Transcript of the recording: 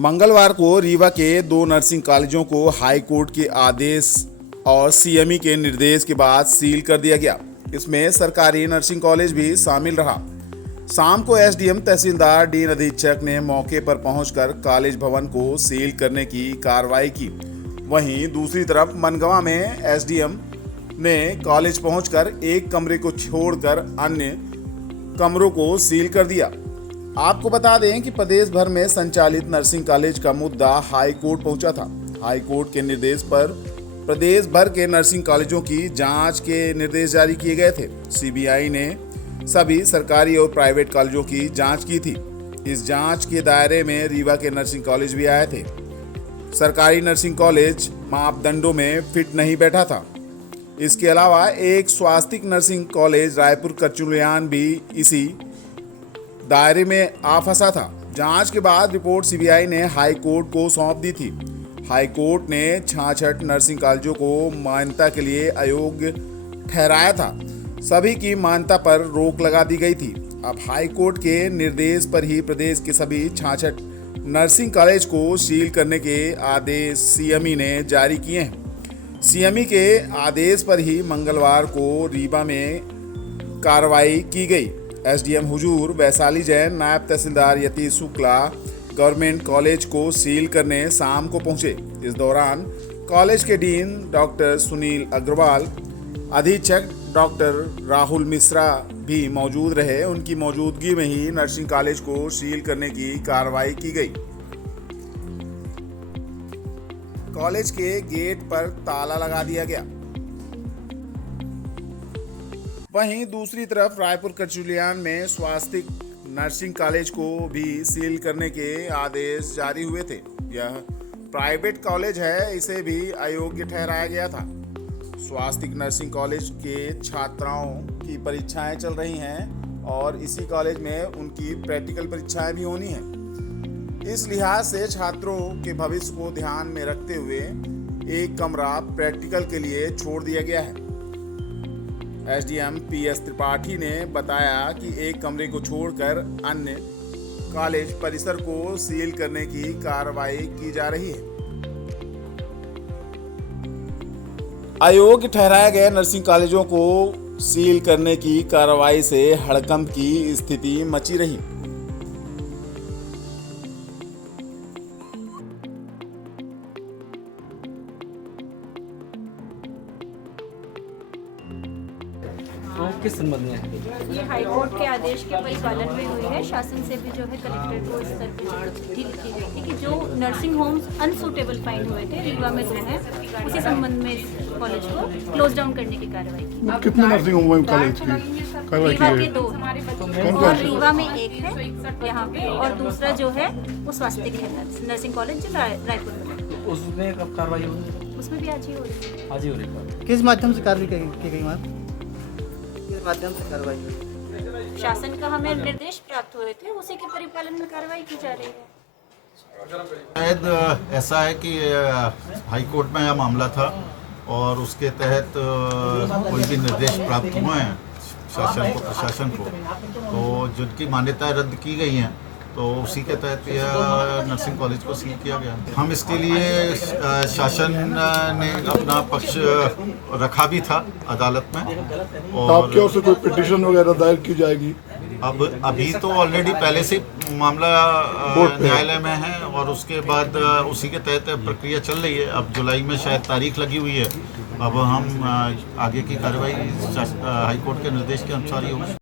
मंगलवार को रीवा के 2 नर्सिंग कॉलेजों को हाई कोर्ट के आदेश और सीएमई के निर्देश के बाद सील कर दिया गया। इसमें सरकारी नर्सिंग कॉलेज भी शामिल रहा। शाम को एसडीएम, तहसीलदार, डीन अधीक्षक ने मौके पर पहुंचकर कॉलेज भवन को सील करने की कार्रवाई की। वहीं दूसरी तरफ मनगवा में एसडीएम ने कॉलेज पहुंचकर एक कमरे को छोड़कर अन्य कमरों को सील कर दिया। आपको बता दें कि प्रदेश भर में संचालित नर्सिंग कॉलेज का मुद्दा हाई कोर्ट पहुंचा था। हाई कोर्ट के निर्देश पर प्रदेश भर के नर्सिंग कॉलेजों की जांच के निर्देश जारी किए गए थे। सीबीआई ने सभी सरकारी और प्राइवेट कॉलेजों की जांच की थी। इस जांच के दायरे में रीवा के नर्सिंग कॉलेज भी आए थे। सरकारी नर्सिंग कॉलेज मापदंडों में फिट नहीं बैठा था। इसके अलावा एक स्वास्तिक नर्सिंग कॉलेज रायपुर कचुलियान भी इसी दायरे में आ फंसा था। जांच के बाद रिपोर्ट सीबीआई ने हाई कोर्ट को सौंप दी थी। हाई कोर्ट ने 66 नर्सिंग कॉलेजों को मान्यता के लिए अयोग्य ठहराया था। सभी की मान्यता पर रोक लगा दी गई थी। अब हाई कोर्ट के निर्देश पर ही प्रदेश के सभी 66 नर्सिंग कॉलेज को सील करने के आदेश सीएमई ने जारी किए हैं। सीएमई के आदेश पर ही मंगलवार को रीवा में कार्रवाई की गई। एसडीएम हुजूर वैशाली जैन, नायब तहसीलदार यतीश शुक्ला गवर्नमेंट कॉलेज को सील करने शाम को पहुंचे। इस दौरान कॉलेज के डीन डॉक्टर सुनील अग्रवाल, अधीक्षक डॉक्टर राहुल मिश्रा भी मौजूद रहे। उनकी मौजूदगी में ही नर्सिंग कॉलेज को सील करने की कार्रवाई की गई। कॉलेज के गेट पर ताला लगा दिया गया। वहीं दूसरी तरफ रायपुर कचुलियान में स्वास्तिक नर्सिंग कॉलेज को भी सील करने के आदेश जारी हुए थे। यह प्राइवेट कॉलेज है, इसे भी अयोग्य ठहराया गया था। स्वास्तिक नर्सिंग कॉलेज के छात्राओं की परीक्षाएं चल रही हैं और इसी कॉलेज में उनकी प्रैक्टिकल परीक्षाएं भी होनी हैं। इस लिहाज से छात्रों के भविष्य को ध्यान में रखते हुए एक कमरा प्रैक्टिकल के लिए छोड़ दिया गया है। एसडीएम पीएस त्रिपाठी ने बताया कि एक कमरे को छोड़कर अन्य कॉलेज परिसर को सील करने की कार्रवाई की जा रही है। अयोग्य ठहराए गए नर्सिंग कॉलेजों को सील करने की कार्रवाई से हड़कंप की स्थिति मची रही। तो किस संबंध में ये हाई कोर्ट के आदेश के परिपालन में हुई है। शासन से भी जो है कलेक्टर को स्तर पर चिट्ठी लिखी गई थी कि जो नर्सिंग होम्स अनसूटेबल फाइंड हुए थे रीवा में 2 हैं, उसी संबंध में इस कॉलेज को क्लोज डाउन करने की कार्रवाई की। कितने नर्सिंग होम में कॉलेज की कार्रवाई रीवा की के है? 2 हैं और रीवा में 1 है यहाँ पे, और दूसरा जो है वो स्वास्तिक है नर्सिंग कॉलेज जो रायपुर में। तो उसमें कब कार्रवाई होगी? उसमें भी आज ही हो रही है। आज ही हो रही है। किस माध्यम से कार्रवाई की गई मैम? किस माध्यम से कार्रवाई हुई? शासन का हमें निर्देश प्राप्त हुए थे, उसी के परिपालन में कार्रवाई की जा रही है। शायद ऐसा है कि हाई कोर्ट में यह मामला था और उसके तहत कोई भी निर्देश प्राप्त हुए हैं शासन को, प्रशासन को, तो जिनकी मान्यताएं रद्द की गई हैं तो उसी के तहत यह नर्सिंग कॉलेज को सील किया गया। हम इसके लिए शासन ने अपना पक्ष रखा भी था अदालत में। तो आपकी ओर से कोई पिटीशन वगैरह दायर की जाएगी? अब अभी तो ऑलरेडी पहले से मामला न्यायालय में है और उसके बाद उसी के तहत प्रक्रिया चल रही है। अब जुलाई में शायद तारीख लगी हुई है। अब हम आगे की कार्रवाई हाईकोर्ट के निर्देश के अनुसार ही होगी।